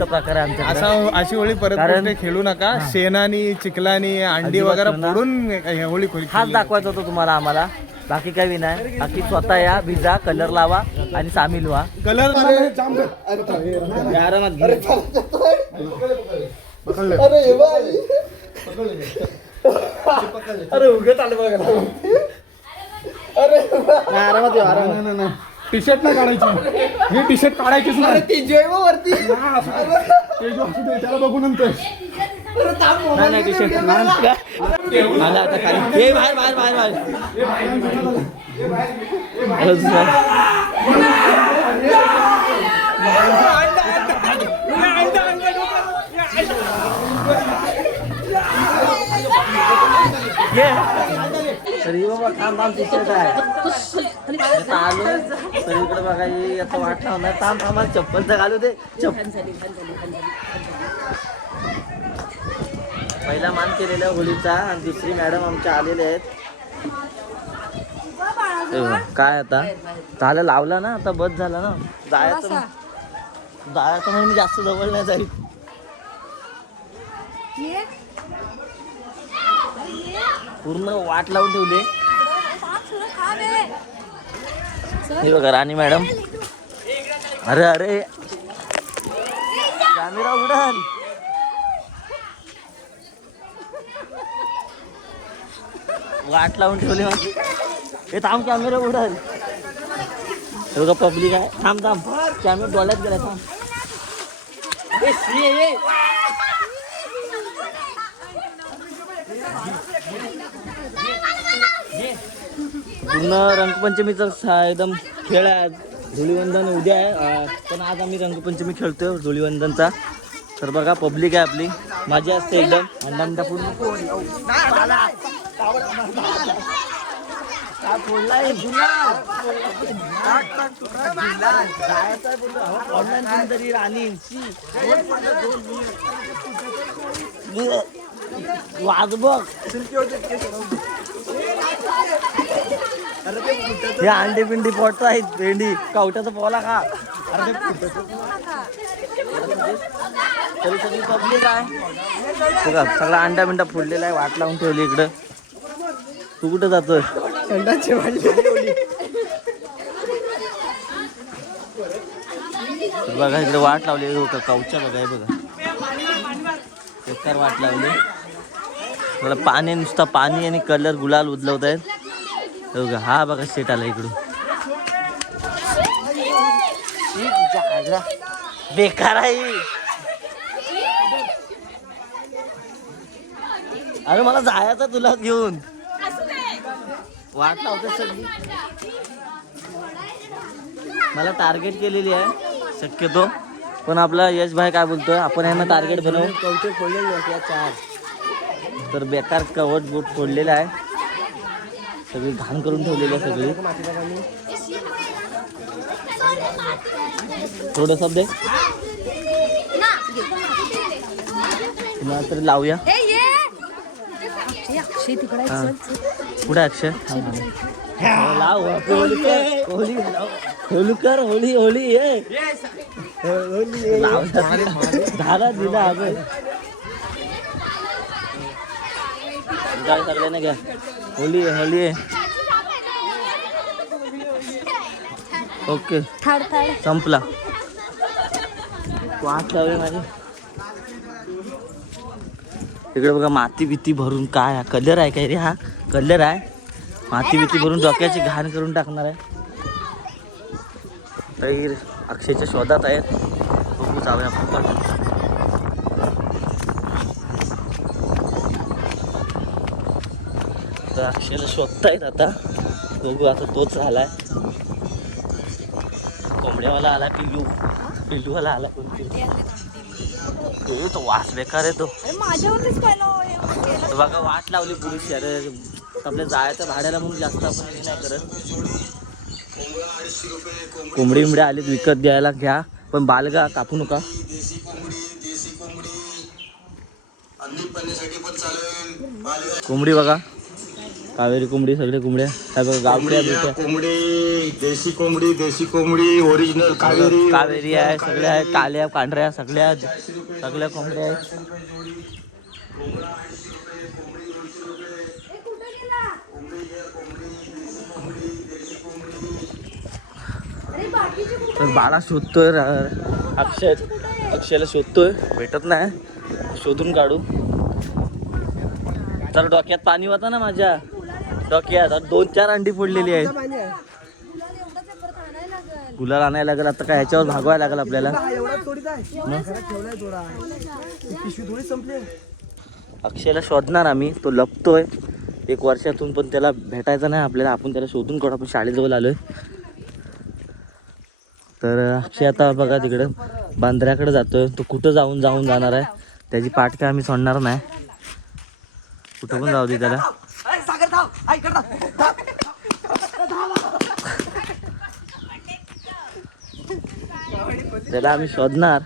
होळीचा प्रकार आहे आमच्याकडे. अशी होळी परत खेळू नका. शेणानी चिखलानी अंडी वगैरे फोडून होळी हाच दाखवायचा होता तुम्हाला आम्हाला, बाकी काही नाही. बाकी स्वतः या, भिजा, कलर लावा आणि सामील व्हा. कलर अरे उगत आलं बघा. आरामात आरामात. टी शर्ट नाही काढायची, ही टी शर्ट काढायचीच नाही. ती जेव वरती त्याला बघू नंतर. नाही टी शर्ट आला आता खाली. हे बाहेर बाहेर बाहेर बाहेर. तरी बाबा थांब टी शर्ट आहे आलो सगळीकडे बघा. आता वाटलं होणार. थांब थांबा चप्पल तर घालू दे. पहिला मान केलेला होळीचा आणि दुसरी मॅडम आमच्या आलेले आहेत. काय आता झालं लावला ना, आता बस झाला ना. जायचं म्हणून मी जास्त जवळ नाही जाईल. पूर्ण वाट लावून ठेवले. हे बघा राणी मॅडम. अरे अरे कॅमेरा उडाल. वाट लावून ठेवली माझी. हे थांब कॅमेरा उडाल. हे बघा पब्लिक आहे. थांब थांब कॅमेरा डोळ्यात गेला. थांब पूर्ण रंगपंचमीचा एकदम खेळ आहे. धुळीवंदन उद्या आहे, पण आज आम्ही रंगपंचमी खेळतोय धुळीवंदनचा. तर बघा पब्लिक आहे आपली, मजा असते एकदम. अंडा पूर्ण तरी राणी वाज बघ. हे अंडी पिंडी पोटत आहेत. भेंडी कवट्याचा पोला खा. तरी सगळी पब्लिक आहे बघा. सगळा अंडा बिंडा फोडलेला आहे. वाट लावून ठेवली इकडं. तू कुठं जातोय? बघा इकडे वाट लावली होतं कवच्या. बघा बघा बेकार वाट लावली. मला पाणी नुसता पाणी आणि कलर गुलाल उजलवत आहेत. बघा हा बघा सेट आला इकडून. बेकार आहे. अरे मला जायचं तुला घेऊन. वाट लावते सगळी. मला टार्गेट केलेली आहे शक्यतो, पण आपला यश भाई काय बोलतोय, आपण यांना टार्गेट बनवू. कवटे फोडलेले चार. तर बेकार कवट बोट फोडलेला आहे. सगळी घाण करून ठेवलेली आहे सगळी. थोडं दे तरी लावूया. कुठे अक्षय? लाव होली कर. होली होली झाला दिला अगं. काय सगळ्यांना घ्या. होली होली ओके संपला. वाट लावली माझी. तिकडे बघा माती बिती भरून. काय कलर आहे काय रे? हा कलर आहे. माती बिती भरून डोक्याची घाण करून टाकणार आहे. तर अक्षयच्या शोधात आहेत. बघू जाऊया आपण. तर अक्षयला शोधतायत आता. बघू आता तोच आलाय. कोंबड्यावाला आला. पिल्लूवाला आला. तो वास बेकार आहे तो. बघा वाट लावली पुरुष. अरे आपल्या जायचं भाड्याला म्हणून जास्त आपण हे नाही करत. कोंबडी बिंबड्या आलीत विकत घ्यायला. घ्या पण बालगा कापू नका. कोंबडी बघा कावेरी कोंबडी, सगळे कोंबड्या काय बघा, गावठ्या बिवट्या कोंबडी, देशी कोंबडी ओरिजिनल कावेरी आहे, सगळ्या आहेत, काल्या पांढऱ्या सगळ्या कोंबड्या आहेत. तर बाळा शोधतोय, अक्षयला शोधतोय, भेटत नाही, शोधून काढू. तर डोक्यात पाणी होता ना माझ्या डोक्यात, 2-4 अंडी फोडलेली आहेत. गुलाल आणायला लागेल आता, काय ह्याच्यावर भागवायला लागेल आपल्याला. अक्षयला शोधणार आम्ही, तो लपतोय 1 वर्षातून, पण त्याला भेटायचा नाही आपल्याला. आपण त्याला शोधून काढू. आपण शाळेजवळ आलोय. तर अक्षय आता बघा तिकडं बांद्र्याकडे जातोय. तो कुठं जाऊन जाणार आहे, त्याची पाठ काय आम्ही सोडणार नाही. कुठं पण जाऊ दे त्याला. त्याला आम्ही शोधणार.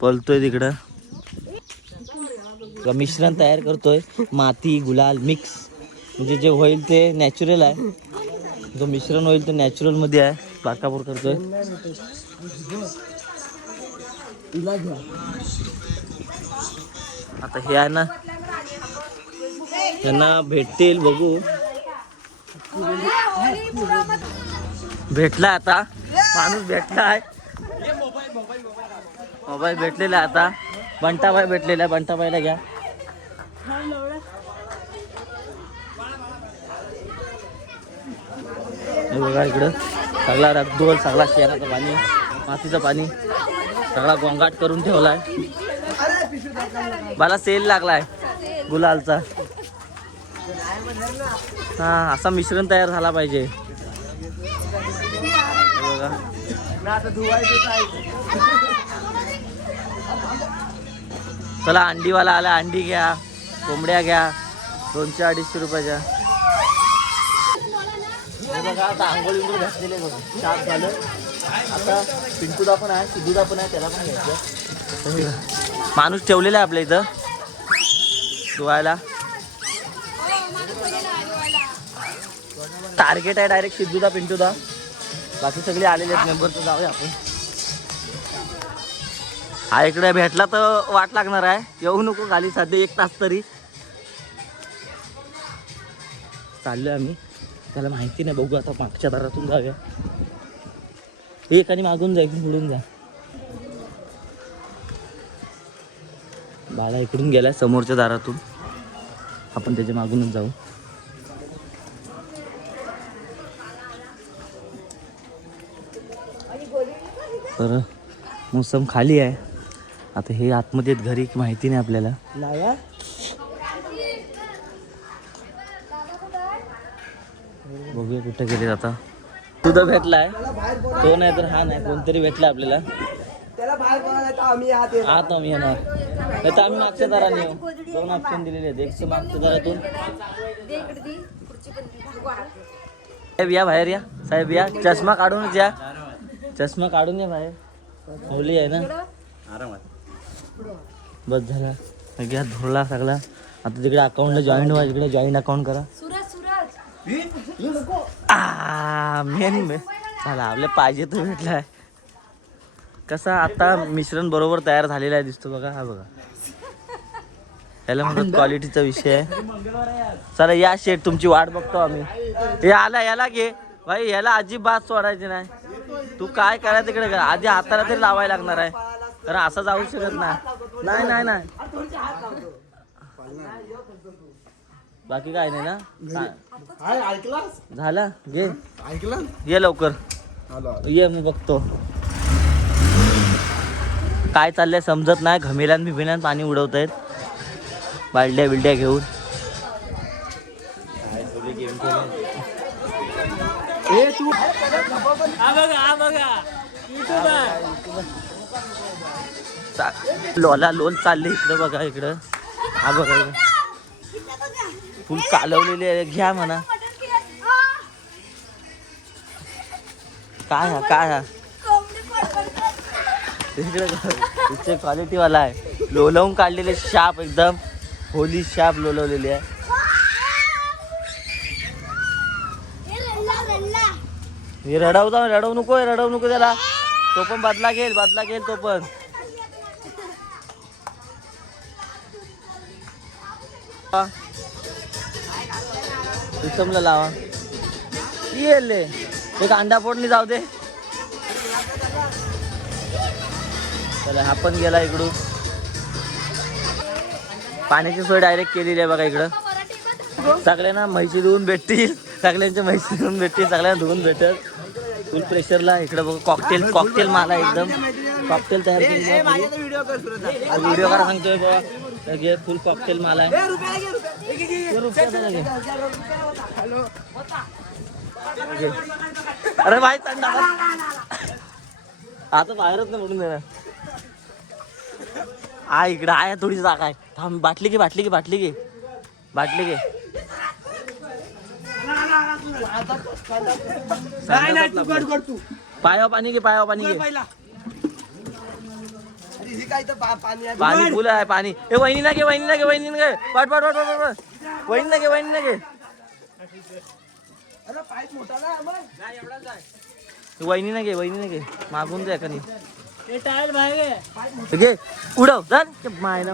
पळतोय तिकडं. मिश्रण तयार करतोय, माती गुलाल मिक्स, म्हणजे जे होईल ते नॅचरल आहे. जो मिश्रण होईल ते नॅचरल मध्ये आहे. बाकापूर करतोय. आता हे आहे ना, त्यांना भेटतील बघू. भेटला आता माणूस, भेटला आहे. मोबाईल भेटलेला आता. बंटाबाई भेटलेला आहे. बंटाबाईला घ्या. हे बघा इकडं सगळा रगदोल, सगळा शेणाचं पाणी, मातीचं पाणी सगळा गोंगाट करून ठेवलाय. मला सेल लागलाय गुलालचा. हा, असा मिश्रण तयार झाला पाहिजे. बघा चला, अंडीवाला आला. अंडी घ्या, कोंबड्या घ्या, 200-250 रुपयाच्या. हे बघा आता आंघोळ घातलेले बघा, साफ झालं. आता पिंटूदा पण आहे, सिद्धूदा पण आहे, त्याला पण घ्यायचं. माणूस ठेवलेला आहे आपल्या इथं धुवायला. टार्गेट आहे डायरेक्ट सिद्धूदा पिंटूदा. बाकी सगळे आलेले आहेत मेंबर. तर जाऊया आपण. हा इकडे भेटला तर वाट लागणार आहे. येऊ नको खाली सध्या 1 तास तरी. चाललोय आम्ही, त्याला माहिती नाही. बघू आता मागच्या दारातून जाऊया. एक आणि मागून जा, इकडून पुढून जा. बाळा इकडून गेलाय समोरच्या दारातून. आपण त्याच्या मागूनच जाऊ. तर मोसम खाली आहे. आता हे आतमध्ये घरी माहिती नाही आपल्याला. बघूया कुठे गेले आता. तुझा भेटलाय तो, नाही तर हा नाही, कोणतरी भेटला आपल्याला. आत आम्ही येणार, नाही तर आम्ही मागच्या दाराने येऊ. 2 ऑप्शन दिलेले आहेत. एक मागच्या दारातून. साहेब या बाहेर या. साहेब या, चष्मा काढूनच या. चष्मा काढून या बाहेर. होली आहे ना, बस झाला. घ्या धुरला सगळा. आता तिकडे अकाउंटला जॉईन व्हा. इकडे जॉईन अकाउंट करा. मेन झाला आपल्या पाहिजे तो भेटलाय. कसा आता मिश्रण बरोबर तयार झालेला आहे दिसतो बघा. हा बघा, याला म्हणतात क्वालिटीचा विषय आहे. चला या शेट, तुमची वाट बघतो आम्ही. हे आला, याला घे भाई. याला अजिबात सोडायचे नाही. तू काय करा तिकडे करा. आधी हाताला तरी लावायला लागणार आहे, कारण असं जाऊ शकत नाही. नाही नाही, बाकी काय नाही ना. झाला घे, ये लवकर ये. मी बघतो काय चाललंय समजत नाही. घमेल्यान बिमेल्यान पाणी उडवत आहेत बालड्या बिलड्या घेऊन. लोला लोल चालले इकडं बघा. इकडं हा बघा, फुल कालवलेले घ्या म्हणा. काय हा, काय हा इथे क्वालिटी वाला आहे. लोलवून काढलेले शाप, एकदम होली शाप लोलवलेली आहे. हे रडवू नको त्याला. तो पण बदला घेईल तो पण. सिस्टमला लावा. येले एक अंडा फोडणी जाऊ दे. चला हा पण गेला इकडून. पाण्याची सोय डायरेक्ट केलेली आहे बघा इकडं. सगळ्यांना म्हैशी धुवून भेटतील, सगळ्यांना धुवून भेटेल फुल प्रेशरला. इकडं बघ कॉकटेल माल आहे एकदम. कॉकटेल तयार केलेली आहे. व्हिडिओ करा सांगतोय बघा. फुल कॉकटेल माल आहे. अरे भाई थंडा आता बाहेरच नाही म्हणून देणार. हा इकडं आहे थोडीशी जागा आहे. थांब बाटली घे. पायावर पाणी घे. पाणी फुल आहे पाणी. ए वहिनी ना घे. पाट वहिनी ना घे. वहिनी ना घे मागून द्या का नाही. घे उडव मायला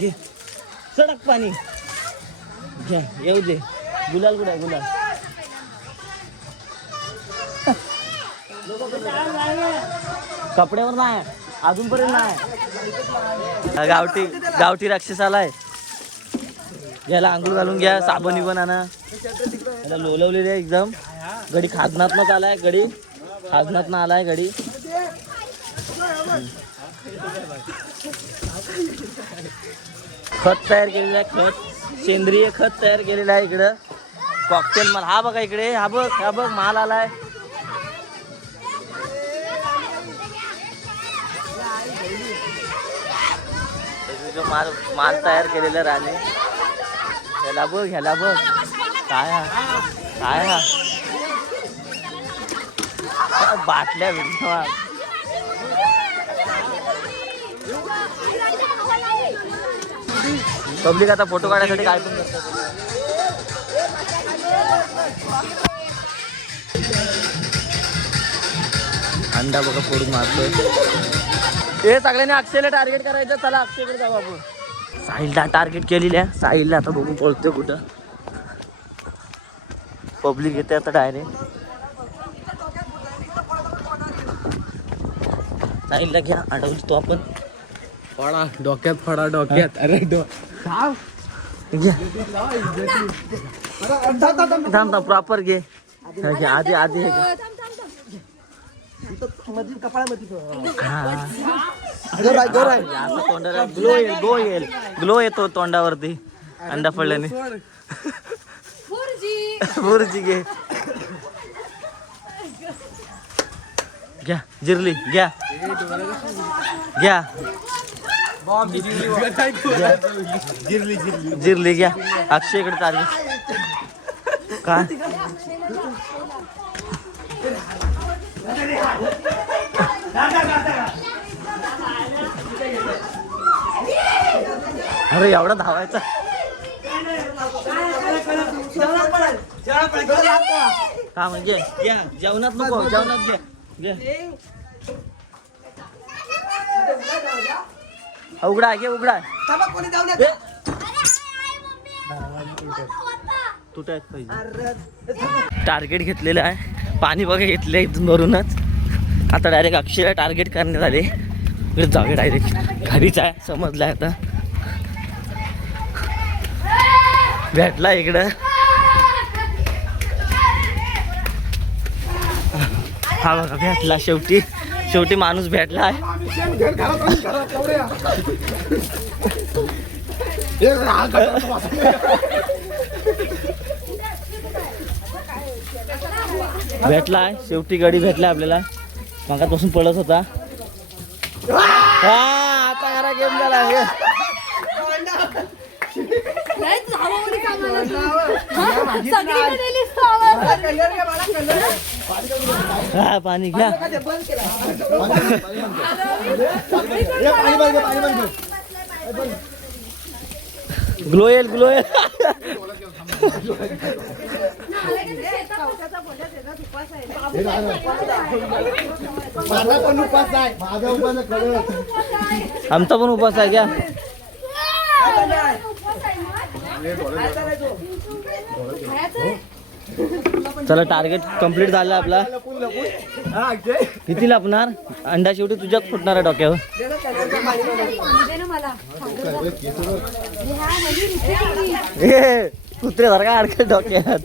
घे सडक पाणी घ्या. येऊ दे. गुलाल कुठे गुलाल. कपड्यावर नाही अजूनपर्यंत नाही. गावठी राक्षस आलाय. याला आंघोळ घालून घ्या. साबण बिबन आणा. याला लोलवलेले आहे एकदम. गडी खाजनात आलाय. गडी खत तयार केलेलं आहे. सेंद्रिय खत तयार केलेलं आहे इकडं. कॉकटेल माल हा बघा इकडे. हा बघ माल आलाय. माल तयार केलेला राणे. ह्याला बघ काय हा बाटल्या भेटल्या. पब्लिक आता फोटो काढण्यासाठी काय पण करतात. अंडा बघा फोडून मारतोय. हे सगळ्यांनी अक्षयला टार्गेट करायचं. चला अक्षयकडे जाऊ आपण. साहिलला टार्गेट केलेली आहे. साहिलला आता बघून पळतोय कुठं. पब्लिक येते आता डायरेक्ट. साहिलला घ्या. अडवतो आपण. फडा डोक्यात. अरे थांब प्रॉपर घे. आधी हे तोंडाला ग्लो येतो तोंडावरती अंडा पडल्याने. बुर्जी घे. घ्या जिरली घ्या. जिरली घ्या. अक्षयकडे टार्गेट काय. अरे एवढा धावायचा. हा म्हणजे घ्या. जेवणात नको. जेवणात घ्या. उघडा घे. तुटायच पाहिजे. टार्गेट घेतलेलं आहे. पाणी बघा घेतलं इथून भरूनच. आता डायरेक्ट अक्षयला टार्गेट करण्यात आले. इकडे जाऊया डायरेक्ट. घरीच आहे समजलं आता. भेटला इकडं. हा बघा भेटला. शेवटी माणूस भेटला आहे. भेटलाय शेवटी. गडी भेटला आपल्याला. मगापासून पळत होता. आता खरा गेम झाला. हा पाणी घ्या. ग्लो येईल. माझा पण उपास आहे. माझा उपास कळलं. आमचा पण उपास आहे क्या? चला टार्गेट कंप्लीट झालं आपला. किती लपणार? अंडा शेवटी तुझ्याच फुटणार आहे डोक्यावर. ए कुत्र्यासारखा अडकत डोक्यात.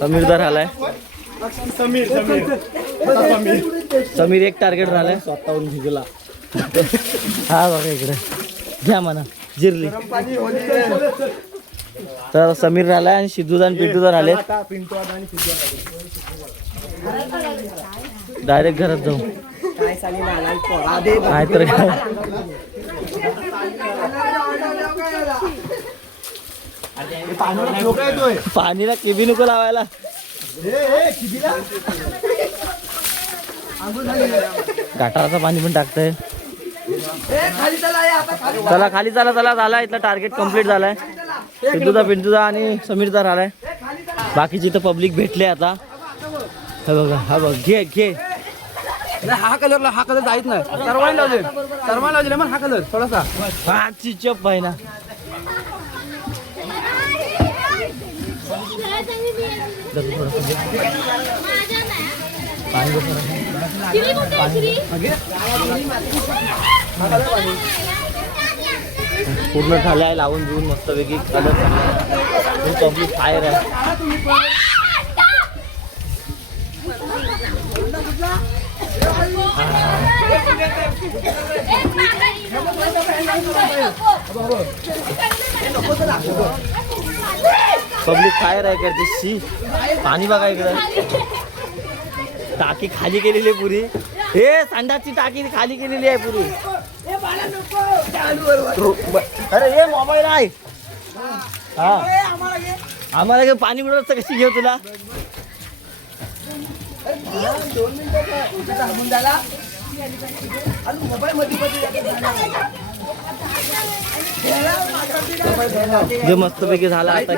समीरदार आलाय. समीर एक टार्गेट झालाय स्वतःहून भिजला. हा बघा इकडे घ्या म्हणा जिरली. तर समीर राहिलाय आणि सिद्धूदा आणि पिंटूदा आले. डायरेक्ट घरात जाऊ काय तर काय. पाणीला केबी नको लावायला. गटाराचं पाणी पण टाकतंय. चला खाली चला चला झाला. इथला टार्गेट कम्प्लीट झालाय. सिद्धूदा पिंटूदा आणि समीरदा राहिलाय. बाकीची तर पब्लिक भेटले आता. हे बघा हा बघ घे घे. हा कलर जायच नाही. सर्वांना लावले मग हा कलर थोडासा. हा चिचप आहे ना. पूर्ण झाले आहे लावून घेऊन मस्तपैकी कलर पब्लिक फायर आहे. पब्लिक फायर आहे करते. पाणी बघा इकडे. टाकी खाली केलेली आहे पुरी. हे संडासची टाकी खाली केलेली आहे पुरी. अरे हे मोबाईल आहे. हा आम्हाला पाणी मिळत कशी घेऊ तुला. जे मस्तपैकी झाला आता.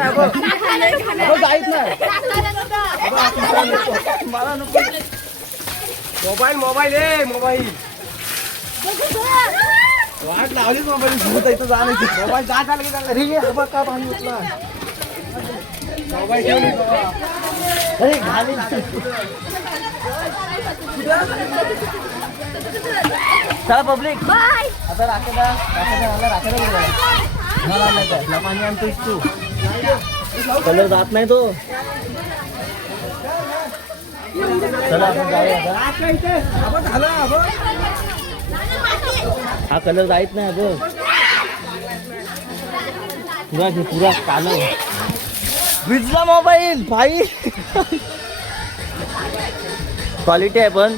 मोबाईल वाट लावलीच. मोबाईल इथं जा नाही. मोबाईल जा झाला की अरे का पाणी उचला. मोबाईल ठेवली. अरे घाली. चला पब्लिक आता राखेदा पाणी आणतोस तू. कलर जात नाही तो. चला आपण जाऊया आता. हा कलर जायत नाही अगं. पुरा घे पुरा काला. भिजला मोबाईल भाई. क्वालिटी आहे पण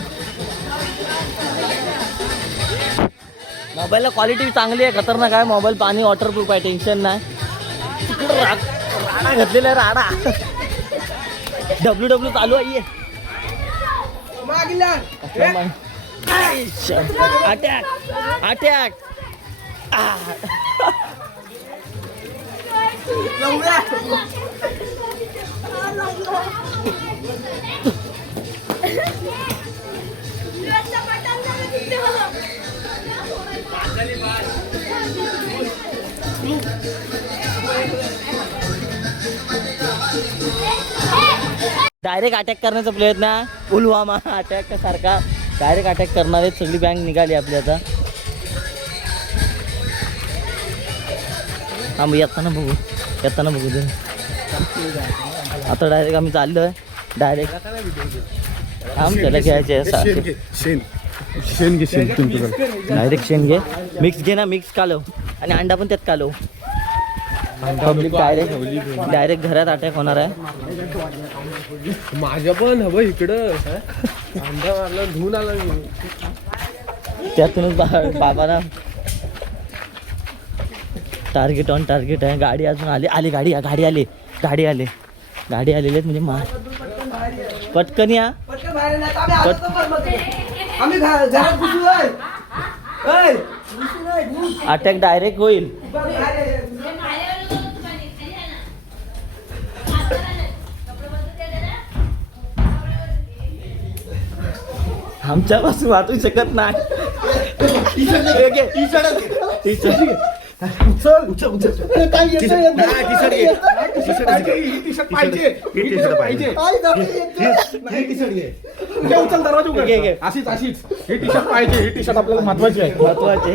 मोबाईलला क्वालिटी चांगली आहे. खतरनाक आहे मोबाईल. पाणी वॉटरप्रूफ आहे. टेन्शन नाही. तिकडे राडा घातलेला आहे राडा. WW चालू आहे. Attack attack. डायरेक्ट अटॅक करण्याचा प्रयत्न. पुलवामा अटॅक सारखा डायरेक्ट अटॅक करणार आहेत. सगळी बँक निघाली आपली आता. हा मग येताना बघू दे. आता डायरेक्ट आम्ही चाललो आहे. डायरेक्ट त्याला घ्यायचे डायरेक्ट शेण घे. मिक्स घे ना. मिक्स कालव आणि अंडा पण त्यात कालव. पब्लिक डायरेक्ट घरात अटॅक होणार आहे. माझ्या पण हवं इकडं. अंडा मारला धुवून आला. त्यातूनच बाबांना टार्गेट ऑन टार्गेट आहे. गाडी अजून आली गाडी आलेली आहेत म्हणजे मार. पटकन या. आम्ही घरात अटॅक डायरेक्ट होईल. आमच्यापासून वाचू शकत नाही. उचल दरवाजा उघड. अशीच हे टी शर्ट पाहिजे. ही टी शर्ट आपल्याला महत्वाची आहे. महत्वाचे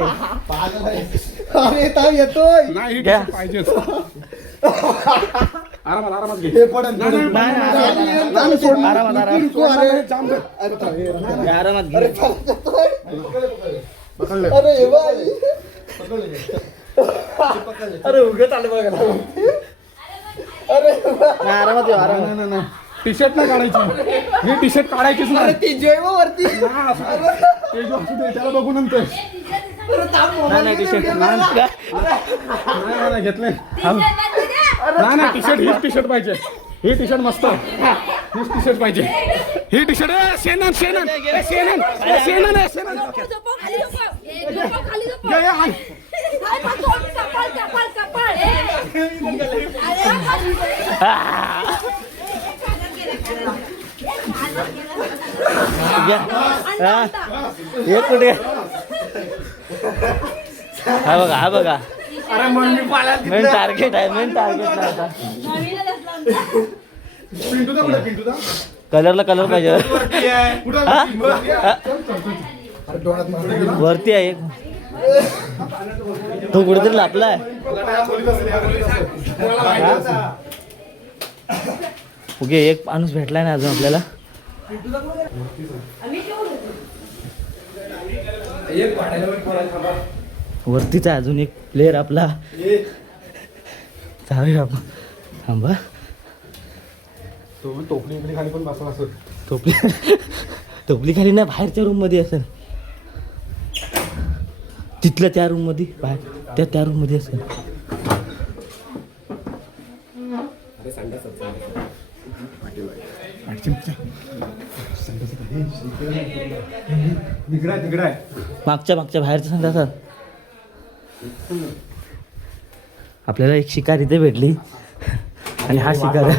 अरे ताई येतोय. नाही ही टी शर्ट पाहिजेच. आरामात घे. हे पडन. आरामात घे. अरे उगत आले बघा. आरामात येऊ. आरामात. नाही टी शर्ट नाही काढायची. ही टी शर्ट काढायचीच नाही. ती वरती त्याला बघू नंतर. नाही टी शर्ट नाही घेतले. नाही टी शर्ट हीच टी शर्ट पाहिजे. ही टी शर्ट मस्त. हीच टी शर्ट पाहिजे. ही टी शर्ट शेनन हे कुठे. हा बघा. अरे मग मी मेन टार्गेट आहे. मेन टार्गेट नाही आता. पिंटूदा कलरला कलर पाहिजे. वरती आहे एक. तो कुठेतरी लापलाय. ओके एक माणूस भेटलाय ना अजून आपल्याला. वरतीच आहे अजून एक प्लेअर आपला. चालेल आपण थांबा. टोपली खाली पण बसला असत. टोपली खाली नाही बाहेरच्या रूम मध्ये असेल. तिथल्या त्या रूम मध्ये बाहेर त्या रूम मध्ये असेल. मागच्या बाहेरच्या संडासात आपल्याला एक शिकार इथे भेटली. आणि हा शिकार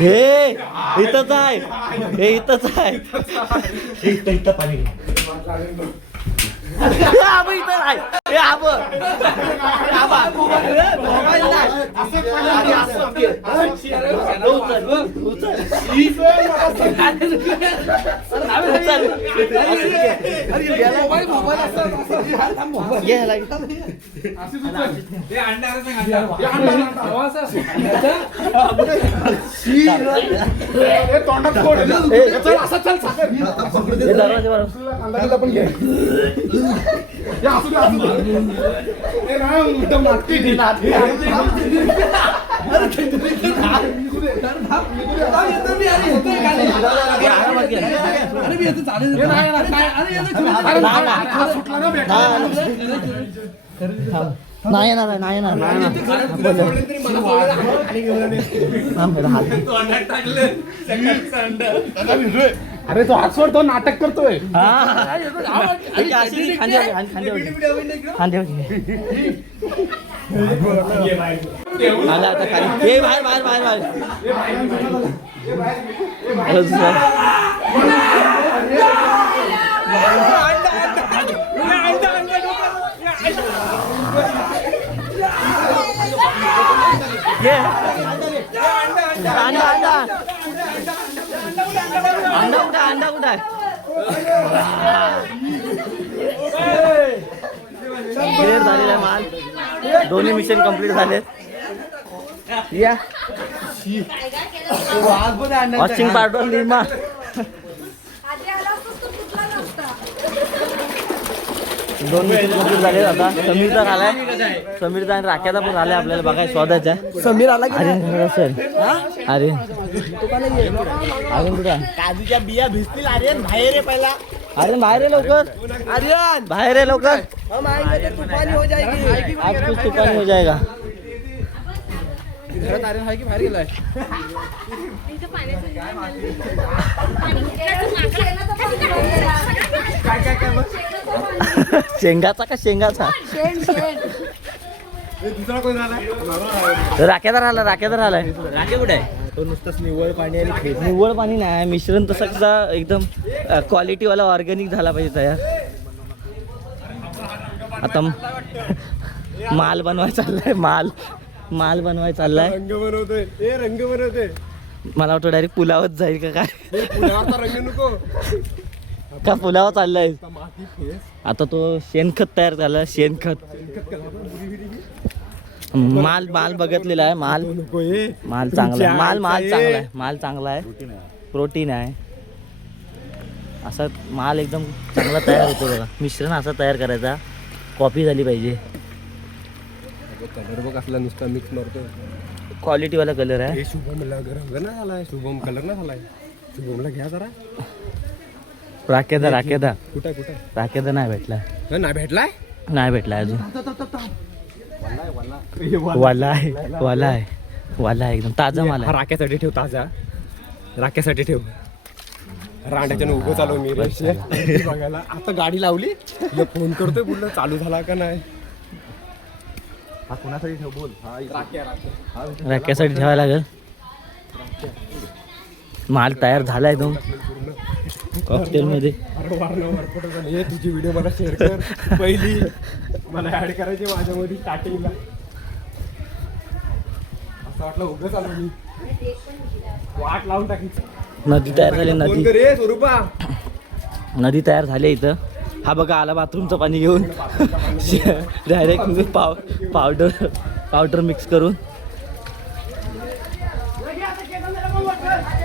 हे इथंच आहे. हे इथंच आहे. इथं पाणी नाही येणार. अरे तो हात सोड. तो नाटक करतोय. आला आता खाली. हे बाहेर अंडा कुठं आहे. क्लिअर झालेला आहे माल. दोन्ही मिशन कंप्लीट झाले. या वॉचिंग पार्ट ऑफ निर्मा. दोन मिशन कंप्लीट झाले. आता समीरचा आलाय. समीरचा आणि राख्याचा पण आलाय. आपल्याला बघायला शोधायचा. समीर आला. आर्यन सर. आर्यन कुठं. काजूच्या बिया भिजतील. आर्यन बाहेर आहे पहिला. आर्यन बाहेर आहे लवकर. आर्यन बाहेर आहे लवकर. हम आएंगे तो तूफानी हो जाएगी. आज कुछ तूफान हो जाएगा. घरात आर्यन आहे की बाहेर गेलाय? शेंगाचा का शेंगाचा? दुसरा कोण झाला? राखेदार आलाय. राखे कुठे आहे? तो नुसतंच निव्वळ पाणी आणि खेळ. निव्वळ पाणी नाही, मिश्रण तसं कसं एकदम क्वालिटीवाला ऑर्गॅनिक झाला पाहिजे तयार. आता माल बनवायचा चाललाय. माल बनवायचा चाललाय. रंग बनवतोय. मला वाटतं डायरेक्ट पुलावच जाईल का काय? पुण्यावरचा रंग नको. का पुलाव चाललाय? आता तो शेणखत तयार झाला. माल बघितलेला आहे. माल चांगला आहे. माल चांगला आहे. प्रोटीन आहे. असा माल एकदम चांगला तयार होतो बघा. मिश्रण असा तयार करायचा, कॉपी झाली पाहिजे. कलर बघ असला नुसता मिक्स मारतो. क्वालिटीवाला कलर आहे. हे शुभमला रंग ना झालाय. शुभम कलर ना झालाय. शुभमला घ्या जरा. राखेदा कुठं राखेदा नाही भेटला. नाही भेटलाय अजून. वाला आहे एकदम ताजा माल आहे. राख्यासाठी ठेव. ताजा राख्यासाठी ठेव. रांड्याच्या उभं चालू मी बघायला. आता गाडी लावली, फोन करतोय, बोललो चालू झाला का नाही. हा कोणासाठी ठेव बोल. राख्यासाठी ठेवायला लागेल. माल तयार झाला एकदम कॉकटेल मध्ये. हे तुझी व्हिडिओ मला शेअर कर पहिली. मला ऍड करायची माझ्यामध्ये स्टार्टिंगला. असं वाटलं उभं चालू मी वाट लावून टाकायची. नदी तयार झाली. नदी तयार झाली इथं. हा बघा आला बाथरूमचं पाणी घेऊन. डायरेक्ट पावडर मिक्स करून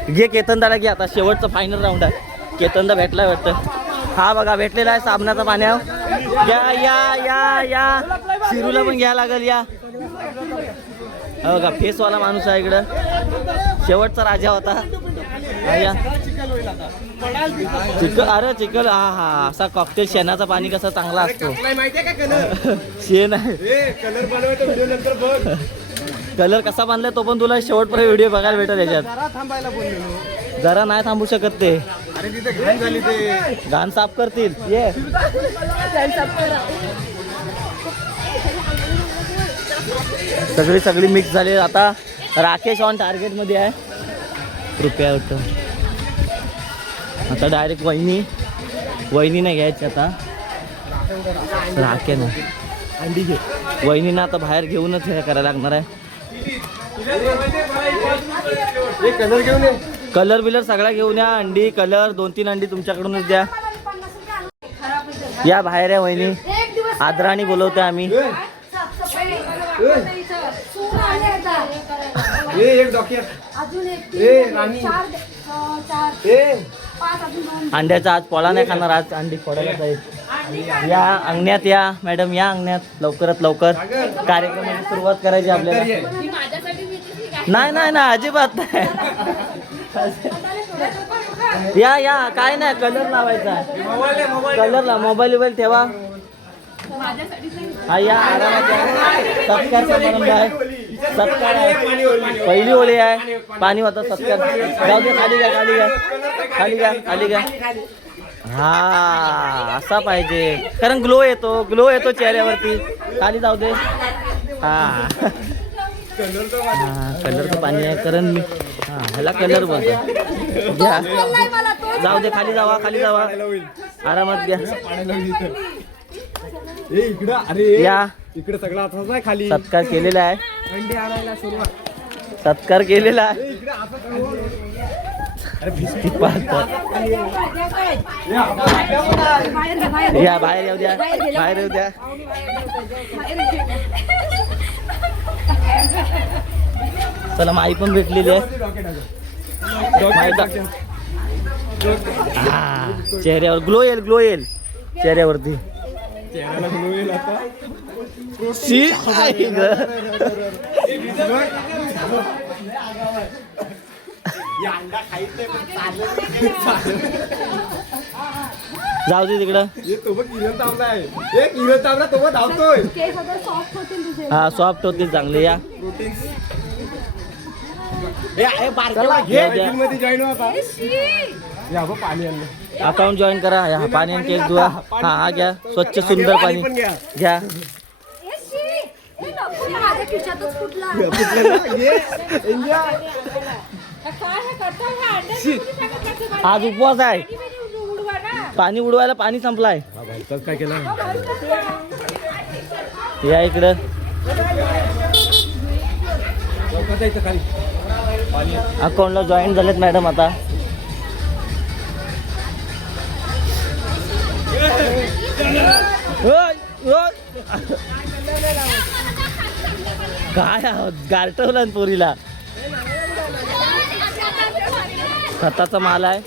घे. केतनदाला घे. आता शेवटचा फायनल राऊंड आहे. केतनदा भेटलाय वाटतं. हा बघा भेटलेला आहे साबणाचा पाण्यावर. या शिरूला पण घ्यायला लागेल. या बघा फेसवाला माणूस आहे इकडं. शेवटचा राजा होता. चिकल. हा असा कॉकटेल. शेणाचा पाणी कसा चांगला असतो. शेण आहे. कलर बनवायचा व्हिडिओ नंतर बघ. कलर कसा बांधलाय तो पण तुला शेवटपर्यंत व्हिडिओ बघायला भेटेल याच्यात. थांबायला बोललो. जरा नाही थांबू शकत ते. अरे तिथे घाण झाली. ते घाण साफ करतील. ये सगळी मिक्स झाली. आता राकेश ऑन टार्गेट मध्ये आहे. रुपया वाटतं. आता डायरेक्ट वहिनीने घ्यायची. आता राकेनं अंडी घे. वहिनीनं आता बाहेर घेऊनच हे करायला लागणार आहे. कलर घेऊन ये. कलर बिलर सगळा घेऊन या. अंडी कलर 2-3 अंडी तुमच्याकडूनच द्या. या बाहेर या वहिनी. आदराणी बोलवते आम्ही. एक अंड्याचा आज पोळा नाही खाणार. आज अंडी फोडायला जाईल. या अंगण्यात या मॅडम. या अंगण्यात लवकरात लवकर कार्यक्रमाची सुरुवात करायची आपल्याला. नाही अजिबात नाही. या काय नाही. कलर लावायचा. कलरला मोबाईल ठेवा. हा या आरामात या. सत्कार समारंभ आहे. सत्कार आहे. पहिली होळी आहे. पाणी होतं. सत्कार जाऊ दे. खाली घ्या. हा असा पाहिजे. कारण ग्लो येतो चेहऱ्यावरती. खाली जाऊ दे. हा कलरचं पाणी आहे. कारण मी ह्याला कलर बोलतो. घ्या. जाऊ दे. खाली जावा. आरामात घ्या. या इकडे सगळं आता आहे खाली. सत्कार केलेला आहे. अंडी आणायला सुरुवात. सत्कार केलेला आहे. या बाहेर येऊ द्या. चला माई पण भेटलेली आहे. चेहऱ्यावर ग्लो येईल चेहऱ्यावरती. जाऊ दे तिकडं. धावतोय. हा सॉफ्ट होतील चांगले. या मध्ये जॉईन होता या बघ पाणी आणलं अकाउंट जॉईन करा. हा पाणी आणि केक धुवा. हा घ्या स्वच्छ सुंदर पाणी पण घ्या घ्या. माझ्या खिशातच फुटला. आज उपवास आहे. पाणी उडवायला पाणी संपलाय. काय केलं या इकडं अकाउंटला जॉईन झालेत मॅडम आता. ओय, ओय. काय गारटवलं पोरीला. खताचा माल आहे.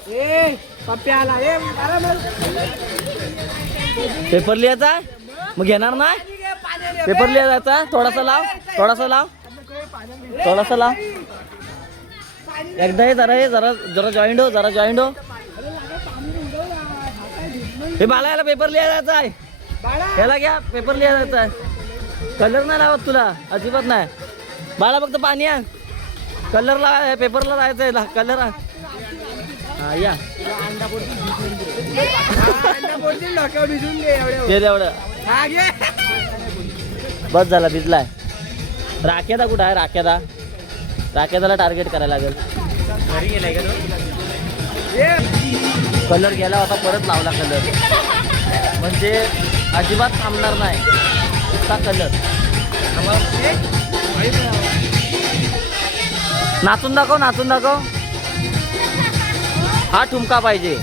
पेपर लिहायचा मग घेणार नाही. पेपर लिहायचा थोडासा लाव थोडासा लाव थोडासा लाव. एकदा हे जरा जरा जॉईंट हो जरा जॉईंट हो. हे बाला याला पेपर लिहायचा आहे. याला घ्या पेपर लिहायचा आहे. कलर नाही लावत तुला अजिबात नाही. बाळा फक्त पाणी आण. कलर लावा पेपरला जायचं आहे कलर. हा या दे एवढं बस झाला भिजलाय. राखेदा कुठं आहे राखेदा. राखेदाला टार्गेट करायला लागेल. कलर गेला होता परत लावला कलर म्हणजे अजिबात थांबणार नाही नुसता कलर. नाचून दाखव नाचून दाखव. हा ठुमका पाहिजे.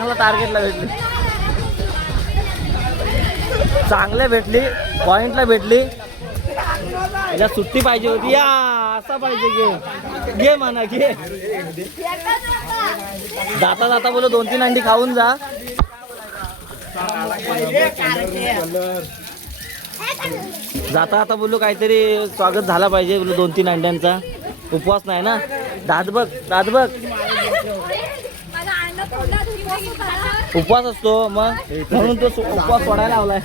मला टार्गेटला भेटली चांगले भेटली पॉइंटला भेटली. याला सुट्टी पाहिजे होती. या असा पाहिजे घे घे म्हणा घे. जाता जाता बोलो 2-3 अंडी खाऊन जा. जाता आता बोललो काहीतरी स्वागत झाला पाहिजे बोललो 2-3 अंड्यांचा. उपवास नाही ना. दात बघ दात बघ. उपवास असतो मग म्हणून तो उपवास सोडायला लावलाय.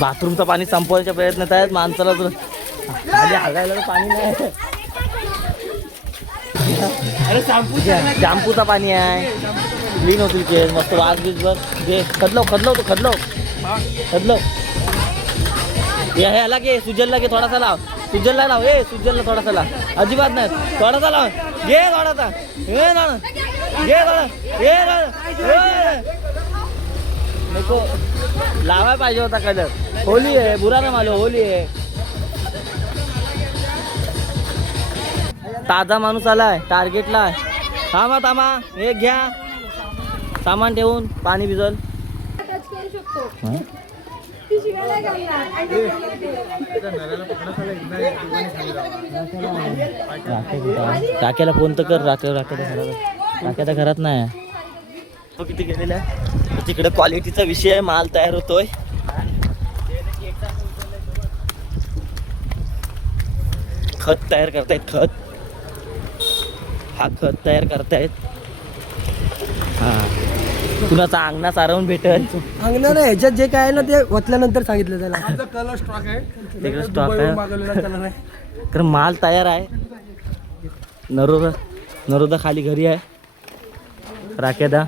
बाथरूमचं पाणी संपवायच्या प्रयत्नात आहेत माणसाला. तर खाली हागायला तर पाणी नाही. शॅम्पूचा पाणी आहे. क्लीन होतील केस मस्त. वाज बीज बघ घे. खदलो खदलो तो खदलो खदलो. ह्याला घे सुजलला घे थोडासा लाव. सुजलला लाव. सुजलला थोडासा लाव. अजिबात नाही थोडासा लाव. घे थोडासा घे थोडा घे थोडा घे नको. लावाय पाहिजे होता कलर. होली आहे बुरा ना मालो होली आहे. ताजा माणूस आलाय टार्गेटला. थांबा थांबा हे घ्या सामान ठेवून पाणी भिजल. टाक्याला फोन तर कर. राख्याच्या घरात नाही. तो किती गेलेला आहे तिकडे. क्वालिटीचा विषय आहे. माल तयार होतोय. खत तयार करतायत. खत हा खत तयार करतायत. हा कुणाचा अंगणा सारवून भेटेल. अंगणा नाही ह्याच्यात जे काय आहे ना ते ओतल्यानंतर सांगितलं त्याला. कलर स्टॉक आहे. तिकडे स्टॉक आहे. कारण माल तयार आहे. नरोदा खाली घरी आहे. राखेदा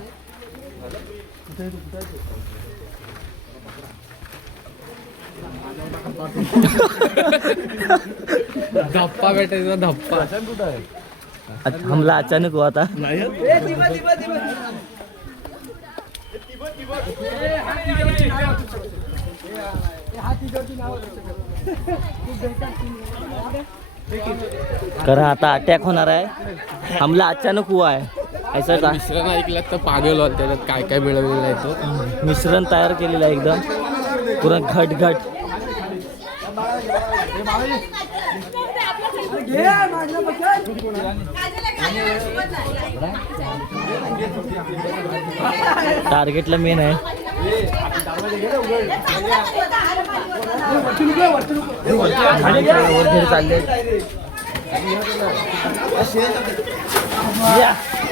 धप्पा भेटायचा धप्पा. हमला अचानक हुआ था. करा आता अटॅक होणार आहे. हमला अचानक हुआ आहे. ऐसा का मिश्रण ऐकलं तर पागल होत. त्याच्यात काय काय मिळवलेलं आहे तो. मिश्रण तयार केलेलं आहे एकदम पुरा घट घट. टार्गेटला मेन आहे. चालले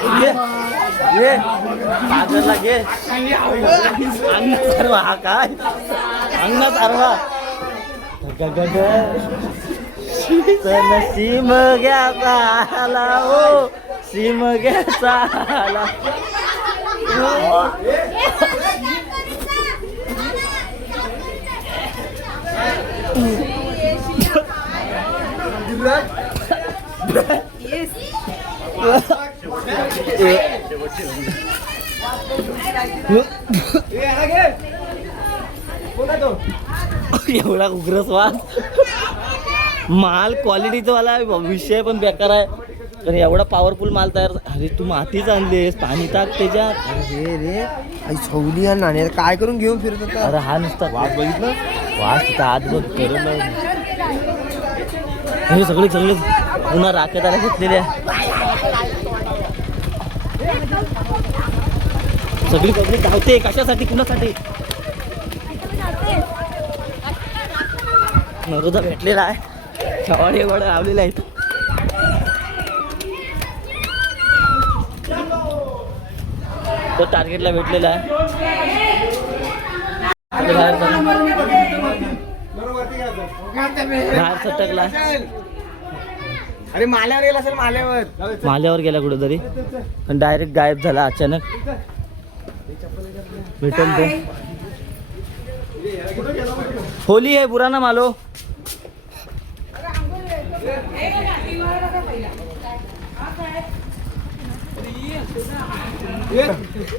घे सागरला घे अंगणात सर्व हा काय अंगणात अर्वा तर सीम घ्याचा आला हो सीम घ्याचा आला एवढा उग्र स्वाद माल क्वालिटीचा वाला विषय पण बेकार आहे पण एवढा पॉवरफुल माल तयार. अरे तू मातीच आणलीस पाणी टाक त्याच्यात. अरे रे आई सवली आणि नाणे काय करून घेऊन फिरत होता. अरे हा नुसता वास बघितलं वास तिथं आत बघ करून हे सगळे सगळे पुन्हा राखेत आला घेतलेले आहे. सगळी पब्लिक धावते कशासाठी कुणासाठी नरोदा भेटलेला आहे छवाडे वडे लावलेले आहेत. तो टार्गेटला भेटलेला आहे. बाहेर सटकला अरे माल्यावर गेला असेल माल्यावर गेला कुठेतरी पण डायरेक्ट गायब झाला अचानक. भेटेल तो होली है बुरा ना मालो.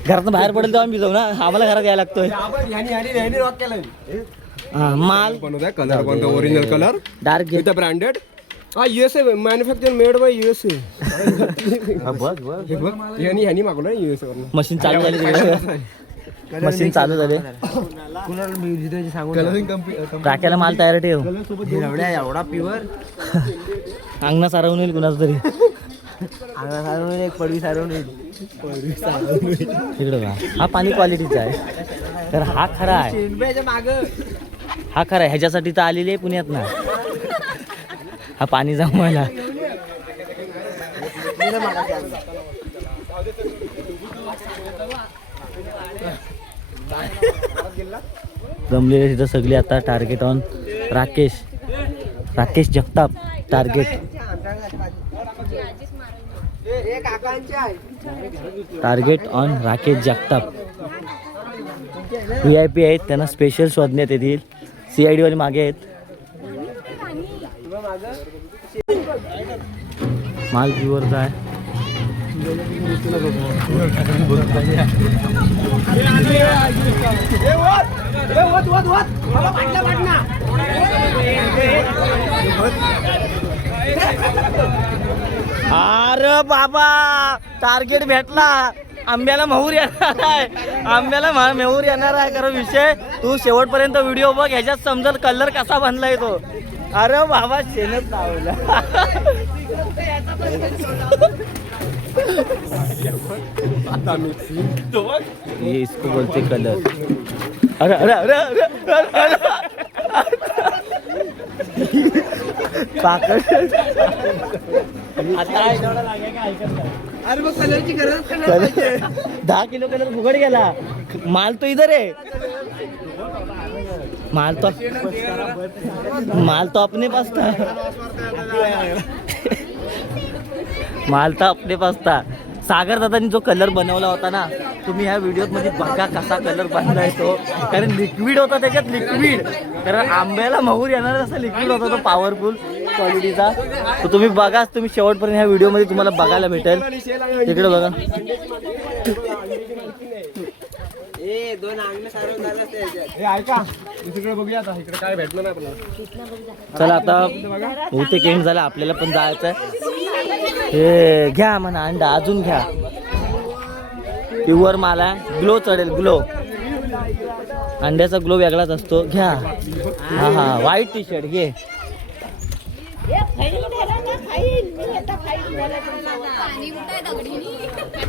घरातून बाहेर पडेल तेव्हा मी जाऊ ना आम्हाला घरात यायला लागतोय. हा माल बनवताय कलर कोणता original colour dark with branded हा USA manufacture made by USA. ह्यानी मागवलं USA वरून. मशीन चालू झाली तिकडे. मशीन चालू झाले. टाक्याला माल तयार ठेव. एवढा प्युअर अंगणा सारवून येईल कुणाच तरी. अंगणा सारवून एक पडवी सारवून तिकडे बघा हा पाणी क्वालिटीचा आहे तर हा खरा आहे. हा खरा आहे ह्याच्यासाठी तर आलेली आहे पुण्यात ना हा पाणी जमवायला. जमलेले तिथं सगळे आता target on Rakesh Jagtap. Target on Rakesh Jagtap. VIP आहेत त्यांना स्पेशल शोधण्यात येतील. CID वाले मागे आहेत. माल प्युअरचा आहे. अरे बाबा टार्गेट भेटला. आंब्याला महूर येणार आहे. आंब्याला महूर येणार आहे. कारण विषय तू शेवटपर्यंत व्हिडिओ बघ ह्याच्यात समजल कलर कसा बनलाय तो. अरे बाबा शेणच लावला. ये इसको बोलते कलर. अरे अरे अरे अरे पाकड आता अरे मग कलरची गरज 10 किलो कलर फुकट गेला. माल तो इधर है. माल तो अपने पास था. माल तर अपने पास था. सागर दादानी जो कलर बनवला होता ना तुम्ही ह्या व्हिडिओत मध्ये बघा कसा कलर बनलाय तो. कारण लिक्विड होता त्याच्यात लिक्विड. कारण आंब्याला महूर येणार असा लिक्विड होता तो पॉवरफुल क्वालिटीचा. तर तुम्ही बघा तुम्ही शेवटपर्यंत ह्या व्हिडिओमध्ये तुम्हाला बघायला भेटेल. तिकडे बघा ऐका दुसरीकडे बघूया आता इकडे काय भेटलं नाही आपल्याला. चला आता बहुतेक एंड झाला आपल्याला पण जायचं आहे. हे घ्या म्हणा अंडा अजून घ्या. प्युअर माल आहे. ग्लो चढेल ग्लो. अंड्याचा ग्लो वेगळाच असतो. घ्या. हा हा व्हाईट टी शर्ट घे.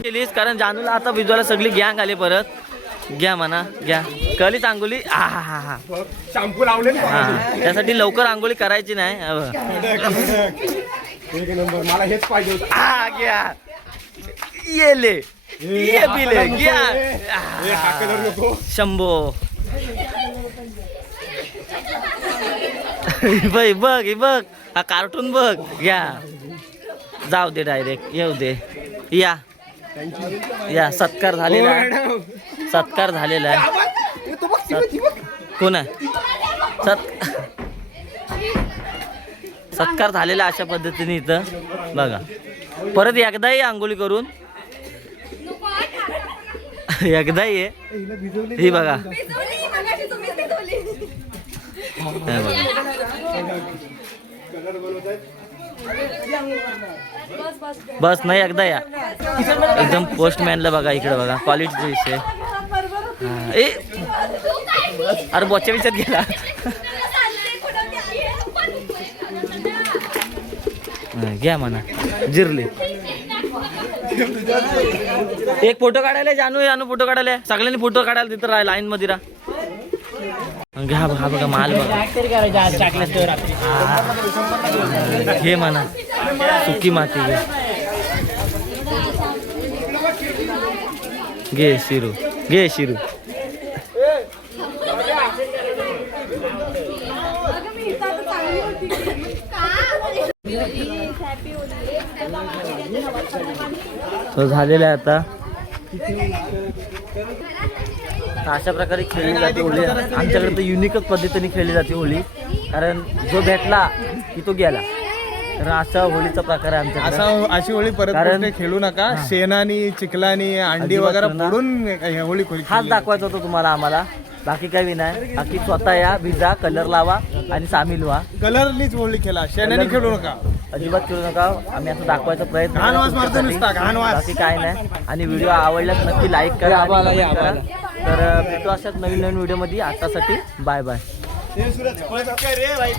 केलीस कारण जानूला आता भिजवायला सगळी गँग आली परत. घ्या म्हणा घ्या. कलीच आंघोळी हा हा हा शॅम्पू लावले हा त्यासाठी लवकर आंघोळी करायची नाही. एक नंबर मला हेच पाहिजे होतं. हा घ्या ये ले ये बिले घ्या हा कलर नको. शंभो बघ बघ हे बघ हा कार्टून बघ घ्या जाऊ दे डायरेक्ट येऊ दे या सत्कार झालेला आहे. सत्कार झालेला आहे कोण आहे सत्कार झालेला अशा पद्धतीने इथं बघा परत एकदाही आंघोळी करून एकदा ये ही बघा हे बघा. बस नाही एकदा या एकदम पोस्टमॅनला बघा इकडे बघा क्वालिटीचा विषय ए अरे बोच्या विचार गेला घ्या म्हणा जिरले एक फोटो काढायला जानू फोटो काढायला सगळ्यांनी फोटो काढायला तिथं राहा लाईन मध्ये राहा घ्या बघा बघा माल बघा घे म्हणा सुकी माती घे शिरू घे शिरू तो झालेला आहे आता अशा प्रकारे खेळली जाते होळी आमच्याकडे तर युनिकच पद्धतीने खेळली जाते होळी कारण जो भेटला की तो गेला तर असा होळीचा प्रकार आहे आमच्याकडे अशी होळी परत कारण- खेळू नका शेणानी चिखलानी अंडी वगैरे अजिबात फोडून होळी हाच दाखवायचा होता तुम्हाला आम्हाला बाकी काही नाही बाकी स्वतः या भिजा कलर लावा आणि सामील व्हा कलरनीच होळी खेळा शेणाने खेळू नका अजिबात खेळू नका आम्ही असं दाखवायचा प्रयत्न घाण केला वास मारतो तुमच्यासाठी. नुसता, घाण वास. बाकी काय नाही आणि व्हिडिओ आवडल्यास नक्की लाईक करा आणि comment करा. तर भेटू अशाच नवीन व्हिडिओ मध्ये आतासाठी बाय बाय